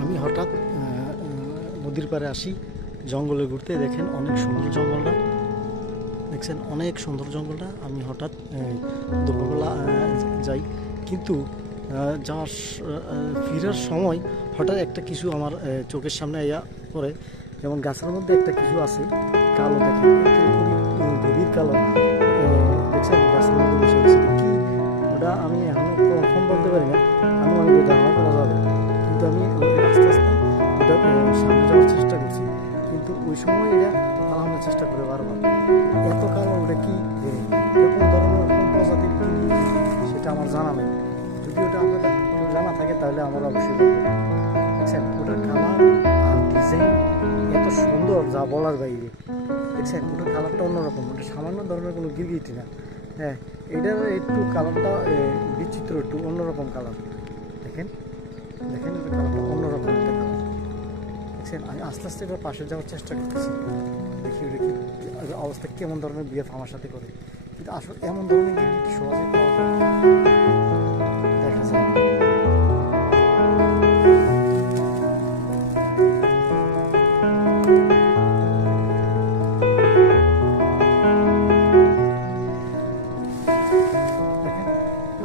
আমি হঠাৎ নদীর পাড়ে আসি জঙ্গলে ঘুরতে। দেখেন অনেক সুন্দর জঙ্গলটা, দেখছেন অনেক সুন্দর জঙ্গলটা। আমি হঠাৎ দুপুরবেলা যাই, কিন্তু যাওয়ার ফেরার সময় হঠাৎ একটা কিছু আমার চোখের সামনে আইয়া পড়ে। যেমন গাছের মধ্যে একটা কিছু আছে কালো, দেখেন খুবই গভীর কালো। দেখছেন গাছের মধ্যে বসে গেছে কি ওটা, আমি এখনো কনফার্ম বলতে পারি না, আমি অনেক ধারণা করা যাবে। কিন্তু আমি আস্তে আস্তে ওটা সামনে যাওয়ার চেষ্টা করছি, কিন্তু ওই সময় এটা পালানোর চেষ্টা করে বারবার। এত কালো ওটা কি, এরকম ধরনের কোন প্রজাতির কি সেটা আমার জানা নেই। যদি ওটা আপনাদের জানা থাকে তাহলে আমার অবশ্যই বলবেন। দেখছেন ওটার কালার আর ডিজাইন এত সুন্দর যা বলার বাইরে। দেখছেন ওটার কালারটা অন্যরকম, ওটা সামান্য ধরনের কোনো গিরগিটি না। হ্যাঁ, এটার একটু কালারটা বিচিত্র, একটু অন্যরকম কালার। দেখেন দেখেন ওটা কালারটা অন্যরকম একটা কালার। দেখছেন আমি আস্তে আস্তে এবার পাশে যাওয়ার চেষ্টা করতেছি, দেখি ওটা কি অবস্থা, কেমন ধরনের বিহেভ আমার সাথে করে। কিন্তু আসলে এমন ধরনের গিরগিটি সহজে পাওয়া যায় না, দেখা যায় না।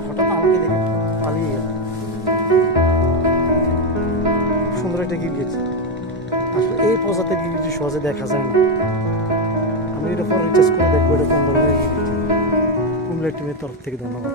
হঠাৎ আমাকে দেখে পালিয়ে গেল। সুন্দর একটা গিরগিটি, আসলে এই প্রজাতির গিরগিটি সহজে দেখা যায় না। আমি এটা পরে রিচার্জ করে দেখবো এটা কোন ধরনের গিরগিটি। কুমিল্লা টিমের তরফ থেকে ধন্যবাদ।